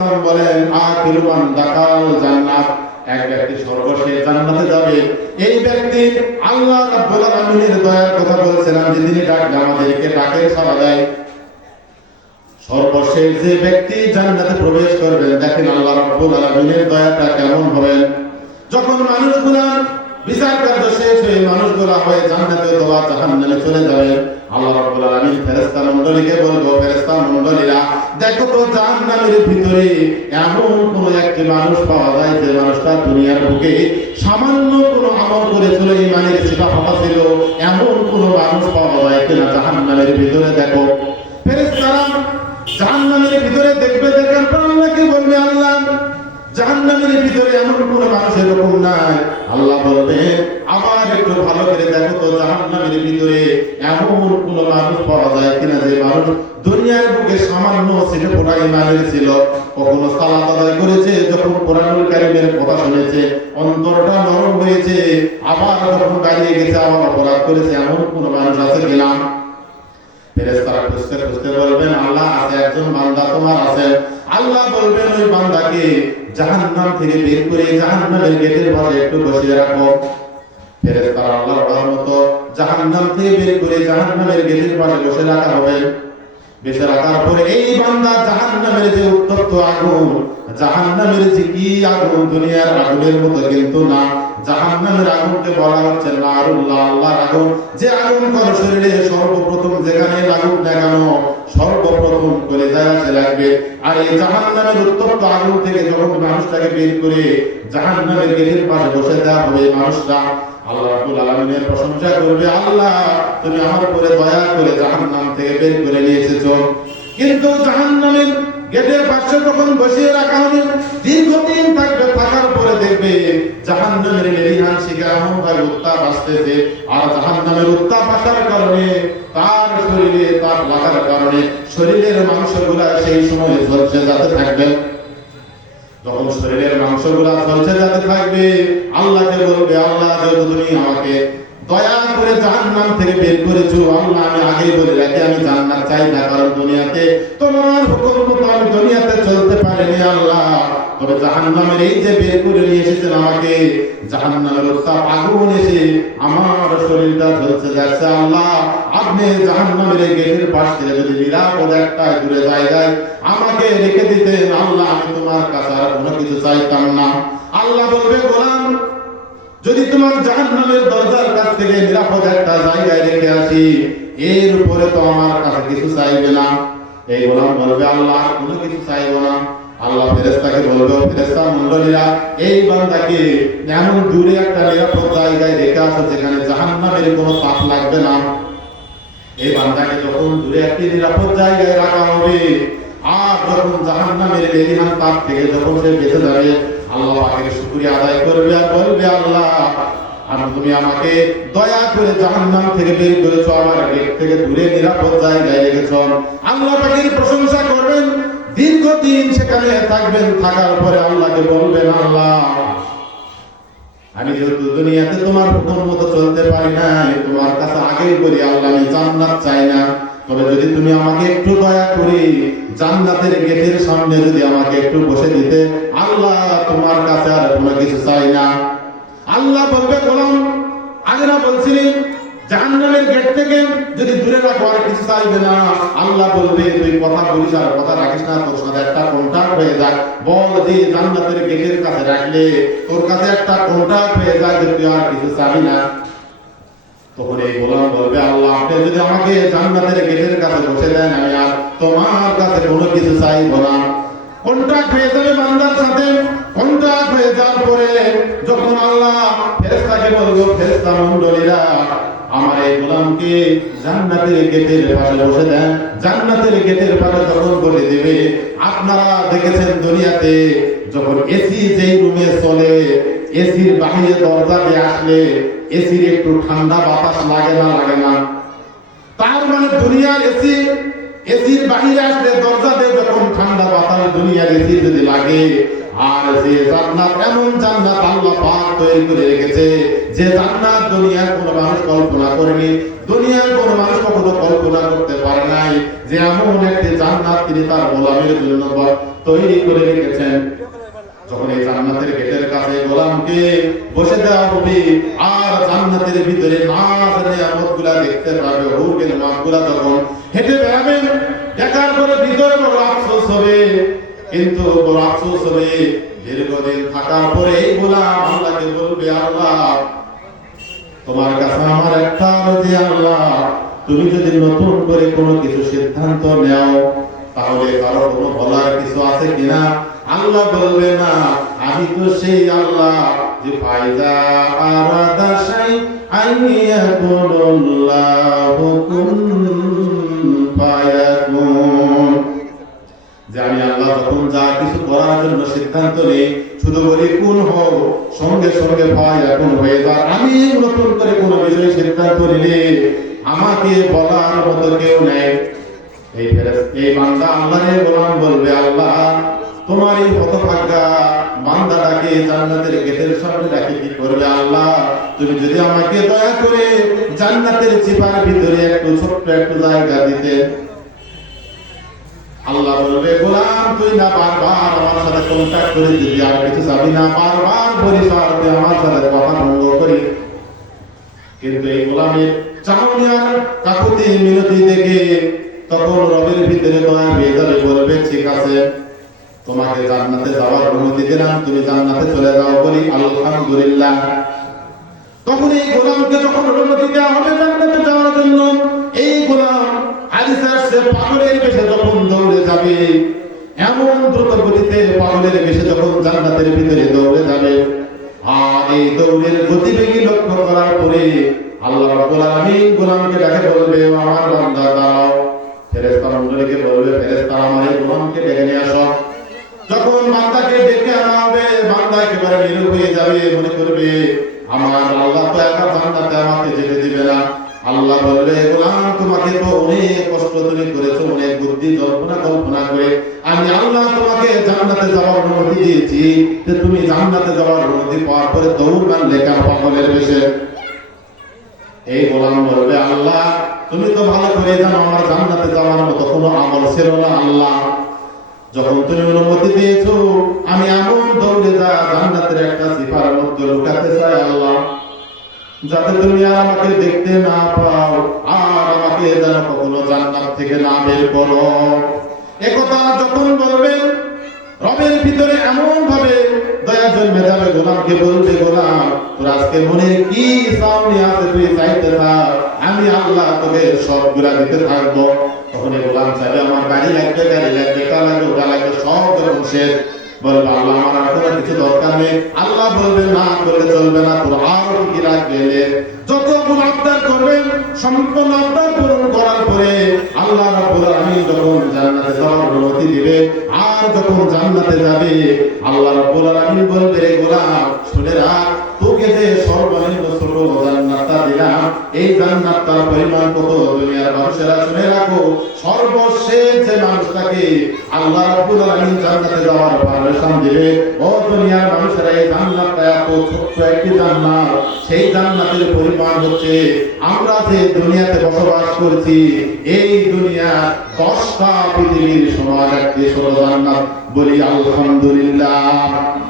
বলেন আখিরু দাখাল জান্নাত। এক ব্যক্তি সর্বশেষ জান্নাতে যাবে। এই ব্যক্তি আল্লাহ রাব্বুল আলামিনের দয়ার কথা বলছিলাম যে তিনি ডাকলে আমাদেরকে ডাকে সাড়া দেয়। সর্বশেষ যে ব্যক্তি জান্নাতে প্রবেশ করবেন, দেখেন আল্লাহ রাব্বুল আলামিনের দয়াটা কেমন হবেন যখন মানুষগুলা বিচার কার্য শেষ হয়ে মানুষগুলা হয়ে জান্নাতে অথবা জাহান্নামে চলে যাবে। আল্লাহ রাব্বুল আলামিন ফেরেশতা মণ্ডলীকে বলব, ফেরেশতা মণ্ডলীরা, দেখো তো জাহান্নামের ভিতরে এমন কোন একটি মানুষ পাওয়া যায় যে মানুষটা দুনিয়ার বুকে সামান্য কোন আমল করেছিল ইমানের সেটা ছিল, এমন কোন মানুষ পাওয়া যায় কিনা জাহান্নামের ভিতরে দেখো। ফেরেশতারা জাহান্নামের ভিতরে দেখবে দেখার পর বলবে আল্লাহ? জাহান্নামের ভিতরে এমন কোন মানুষ এরকম নাই। আল্লাহ বলবে আবার একটু ভালো করে দেখো তো, জাহান্নামের ভিতরে এমন কোন মানুষ পাওয়া যায় কিনা যে মানুষ দুনিয়ার বুকে সামান্য ছেলে পোড়া ইমানের ছিল। কখনো সালাত আদায় করেছে, যখন কোরআনুল কারিমের কথা শুনেছে, অন্তরটা নরম হয়েছে, আবার যখন দাঁড়িয়ে গেছে, আবার অপরাধ করেছে, এমন কোন মানুষ আছে কিনা? ফেরেশতারা খুঁজতে খুঁজতে বলবেন, আল্লাহ আছে, একজন বান্দা তোমার আছে। আল্লাহ বলবেন, ওই বান্দাকে জাহান্নাম থেকে বের করে জাহান্নামের গেটের পাশে একটু বসিয়ে রাখো। ফেরেশতারা আল্লাহর রহমত জাহান্নাম থেকে বের করে জাহান্নামের গেটের পাশে বসে রাখা হবে। বেশে রাখার পরে এই বান্দা জাহান্নামের যে উত্তপ্ত আগুন, জাহান্নামের যে কি আগুন, দুনিয়ার আগুনের মতো কিন্তু না। জাহান্নামের আগুনকে বলা হচ্ছে নারুল্লাহ, আল্লাহর আগুন। যে আগুন কোন শরীরে সর্বপ্রথম যেখানে লাগুক না সর্বপ্রথম করে সে লাগবে। আর এই জাহান্নামের উত্তপ্ত আগুন থেকে যখন মানুষটাকে বের করে জাহান্নামের গেটের পাশে বসে দেওয়া হবে মানুষটা, আল্লাহ রাব্বুল আলামিনের করবে, আল্লাহ, তুমি আমার উপরে দয়া করে জাহান্নাম থেকে বের করে নিয়ে এসেছ। কিন্তু জাহান্নামের গেটের পাশে যখন বসিয়ে রাখা হবে। দীর্ঘদিন থাকবে, থাকার পরে দেখবে জাহান্নামের লেলিহান শিখে এমন ভাবে উত্তাপ আসতেছে। আর জাহান্নামের উত্তাপ আসার কারণে তার শরীরে তাপ লাগার কারণে শরীরের মাংসগুলা সেই সময় ঝলসে যেতে থাকবে। যখন শরীরের মাংসগুলা চলছে যাতে থাকবে, আল্লাহকে বলবে, আল্লাহ, যেহেতু তুমি আমাকে দয়া করে জাহান্নাম থেকে বের করেছ আল্লাহ আমি আগেই বলে রাখি, আমি জান্নাত চাই না, কারণ দুনিয়াতে তোমার হুকুম মতো আমি দুনিয়াতে চলতে পারিনি, আল্লাহ। তবে জাহান্নামের এই যে বের করে নিয়ে এসেছেন আমাকে, জাহান্নামের উত্তাপ আগুন এসে আমার শরীরটা ঝলসে যাচ্ছে, আল্লাহ। আপনি জাহান্নামের এই গেটের পাশ থেকে যদি নিরাপদ একটা দূরে জায়গায় আমাকে রেখে দিতেন, আল্লাহ, আমি তোমার কাছে আর কোনো কিছু চাইতাম না। আল্লাহ বলবে, গোলাম যদি তোমার জাহান্নামের দরজার কাছ থেকে নিরাপদ একটা জায়গায় রেখে আসি, এর উপরে তো আমার কাছে কিছু চাইবে না। এই গোলাম বলবে, আল্লাহ, কোনো কিছু চাইব না। আল্লাহ ফেরেস্তাকে বলবে ফেরেস্তা মন্ডলীরা এই বান্দাকে এমন দূরে একটা নিরাপদ জায়গায় রেখে আসো যেখানে জাহান্নামের কোনো তাপ লাগবে না। এই বান্দাকে যখন দূরে একটি নিরাপদ জায়গায় রাখা হবে, আর যখন জাহান্নামের লেলিহান তাপ থেকে যখন সে বেঁচে যাবে আল্লাহ পাকের শুকরিয়া আদায় করবে আর বলবে, আল্লাহ আর তুমি আমাকে দয়া করে জাহান্নাম থেকে বের করেছ, আমার গেট থেকে দূরে নিরাপদ জায়গায় রেখেছ। আল্লাহ পাকের প্রশংসা করবেন, দীর্ঘদিন সেখানে থাকবেন, থাকার পরে আল্লাহকে বলবেন, আল্লাহ, আমি যেহেতু দুনিয়াতে তোমার হুকুম মতো চলতে পারি না তোমার কাছে আগেই বলি, আল্লাহ, আমি জান্নাত চাই না। তবে যদি তুমি আমাকে একটু দয়া করি জান্নাতের গেটের সামনে যদি আমাকে একটু বসে দিতে, আল্লাহ তোমার কাছে আর কোনো কিছু চাই না। আল্লাহ বলবে, গোলাম, আগে না বলছিলেন জাহান্নামের গেট থেকে যদি দূরে রাখো, আর কিছু চাইবে না। আল্লাহ বলবে, তুই কথা বলিস আর কথা রাখিস না, তোর সাথে একটা কন্ট্রাক্ট হয়ে যাক। বল যে জান্নাতের গেটের কাছে রাখলে তোর কাছে একটা কন্ট্রাক্ট হয়ে যায় যে তুই আর কিছু চাবি না। তখন এই গোলাম বলবে, আল্লাহ, আপনি যদি আমাকে জান্নাতের গেটের কাছে বসে দেন, আমি আর তোমার কাছে কোনো কিছু চাইব না। কন্ট্রাক্ট হয়ে যাবে বান্দার সাথে। কন্ট্রাক্ট হয়ে যাওয়ার পরে যখন আল্লাহ ফেরেশতাকে বলব ফেরেশতা মণ্ডলীরা, আমার এই গোলামকে জান্নাতের গেটের পাশে বসে দেন। জান্নাতের গেটের পাশে যখন বলে দিবে, আপনারা দেখেছেন দুনিয়াতে যখন এসি যেই রুমে চলে এসির বাহিরে দরজা দিয়ে আসলে এসির একটু ঠান্ডা বাতাস লাগে না লাগে না। তার মানে দুনিয়ার এসি, এসির বাহিরে আসলে দরজা দিয়ে যখন ঠান্ডা বাতাস দুনিয়ার এসি যদি লাগে, আর যে জান্নাত, এমন জান্নাত আল্লাহ পাক তৈরি করে রেখেছে, যে জান্নাত দুনিয়ার কোনো মানুষ কল্পনা করেনি, দুনিয়ার কোনো মানুষ কখনো কল্পনা করতে পারে নাই, যে এমন একটি জান্নাত তিনি তার গোলামের জন্য তৈরি করে রেখেছেন। যখন এই জান্নাতের গেটের কাছে গোলামকে বসে দেওয়া হবে, আর জান্নাতের ভিতরে নাচ নিয়ামতগুলা দেখতে পাবে হুকের মাছগুলা যখন হেঁটে বেড়াবেন দেখার পরে ভিতরে বড় আফসোস হবে। কিন্তু বড় আফসোস হবে, দীর্ঘদিন থাকার পরে এই গোলাম আল্লাহকে বলবে, আল্লাহ, তোমার কাছে আমার একটা আরজি আল্লাহ। তুমি যদি নতুন করে কোনো কিছু সিদ্ধান্ত নেও, তাহলে কারও কোনো বলার কিছু আছে কিনা? আল্লাহ বলবে না, আমি তো সেই আল্লাহ যে ফায়দা আরাদা শাই আইয়া কুল্লাহু কুন ফায়াকুন। যে আমি আল্লাহ যখন যা কিছু করার জন্য সিদ্ধান্ত নেই, শুধু বলি কোন হোক সঙ্গে সঙ্গে ভয় এখন হয়ে যায় আমি নতুন করে কোনো বিষয়ে সিদ্ধান্ত নিলে আমাকে বলার মতো কেউ এই এই বান্দা আল্লাহরে গোলাম বলবে, আল্লাহ তোমার এই হতভাগ্যা বান্দাটাকে জান্নাতের গেটের সামনে রাখে কি করবে আল্লাহ? তুমি যদি আমাকে দয়া করে জান্নাতের চিপার ভিতরে একটু ছোট্ট একটু জায়গা দিতে। আল্লাহ বলবে, গোলাম, তুই না বারবার আমার সাথে কন্ট্যাক্ট করে দিবি, আর কিছু চাবি না, বারবার বলিস, আর তুই আমার সাথে কথা ভঙ্গ করি কিন্তু এই গোলামের চাউনি আর কাকুতি মিনতি দেখে তখন রবের ভিতরে দয়া হয়ে বলবে, ঠিক আছে তোমাকে জান্নাতে যাওয়ার অনুমতি দিলাম, তুমি জান্নাতে চলে যাও বলি, আলহামদুলিল্লাহ। তখন এই গোলামকে যখন অনুমতি দেওয়া হবে জান্নাতে যাওয়ার জন্য, এই গোলাম হাদিসে সে যখন দৌড়ে যাবে, এমন দ্রুত গতিতে যখন জান্নাতের ভিতরে দৌড়ে যাবে, আর এই দৌড়ের গতিবেগী লক্ষ্য করার পরে আল্লাহ রাব্বুল আলামিন গোলামকে ডেকে বলবে, "ও আমার বান্দা দাও ফেরেশতা মণ্ডলীকে বলবে ফেরেশতা আমার এই গোলামকে ডেকে নিয়ে আসো। যখন বান্দাকে ডেকে আনা হবে, বান্দা একেবারে নিরূপ হয়ে যাবে, মনে করবে, আমার আল্লাহ তো একা জান্নাতে আমাকে যেতে দিবে না। আল্লাহ বলবে, গোলাম, তোমাকে তো অনেক কষ্ট তুমি করেছ, অনেক বুদ্ধি কল্পনা কল্পনা করে। আমি আল্লাহ তোমাকে জান্নাতে যাওয়ার অনুমতি দিয়েছি। যে তুমি জান্নাতে যাওয়ার অনুমতি পাওয়ার পরে দৌড় মারলে কেন পাগলের বেশে? এই গোলাম বলবে, আল্লাহ, তুমি তো ভালো করে জানো, আমার যখন তুমি অনুমতি দিয়েছ, আমি এমন দৌড়ে যা জান্নাতের একটা সিফার মধ্যে লুকাতে চাই, আল্লাহ। যাতে তুমি আর আমাকে দেখতে না পাও, আর আমাকে যেন কখনো জান্নাত থেকে না বের করো। একথা যখন বলবেন রবের ভিতরে এমন ভাবে দয়া জন্মে যাবে, গোলামকে বলবে, গোলাম, তোর আজকে মনে কি সামনে আছে, তুই চাইতে থাক। আমি আল্লাহ তোকে সবগুলা দিতে থাকব। তখন গোলাম চাইবে, আমার গাড়ি লাগবে গাড়ি লাগবে, তা লাগবে শেষ বলবে আমার কিছু দরকার নেই। আল্লাহ বলবে, না করলে চলবে না যত আবদার করবেন, সম্পূর্ণ আবদার পূরণ করার পরে আল্লাহ যখন যাওয়ার অনুমতি দিবে, আর যখন জান্নাতে যাবে, আল্লাহ বলবে গোলাম, শুনে রাখ তোকে যে সর্বনিম্ন ছোট জান্নাতটা দিলাম, এই জান্নাতটার পরিমাণ কত দুনিয়ার মানুষেরা শুনে রাখো। সর্বশেষ যে মানুষটাকে আল্লাহ রাব্বুল আলামিন জান্নাতে যাওয়ার পারমিশন দিবে ও দুনিয়ার মানুষেরা এই জান্নাতটা, এত ছোট্ট একটি জান্নাত, সেই জান্নাতের পরিমাণ হচ্ছে, আমরা যে দুনিয়াতে বসবাস করছি, এই দুনিয়া দশটা পৃথিবীর সমান একটি ছোট জান্নাত। বলি, আলহামদুলিল্লাহ।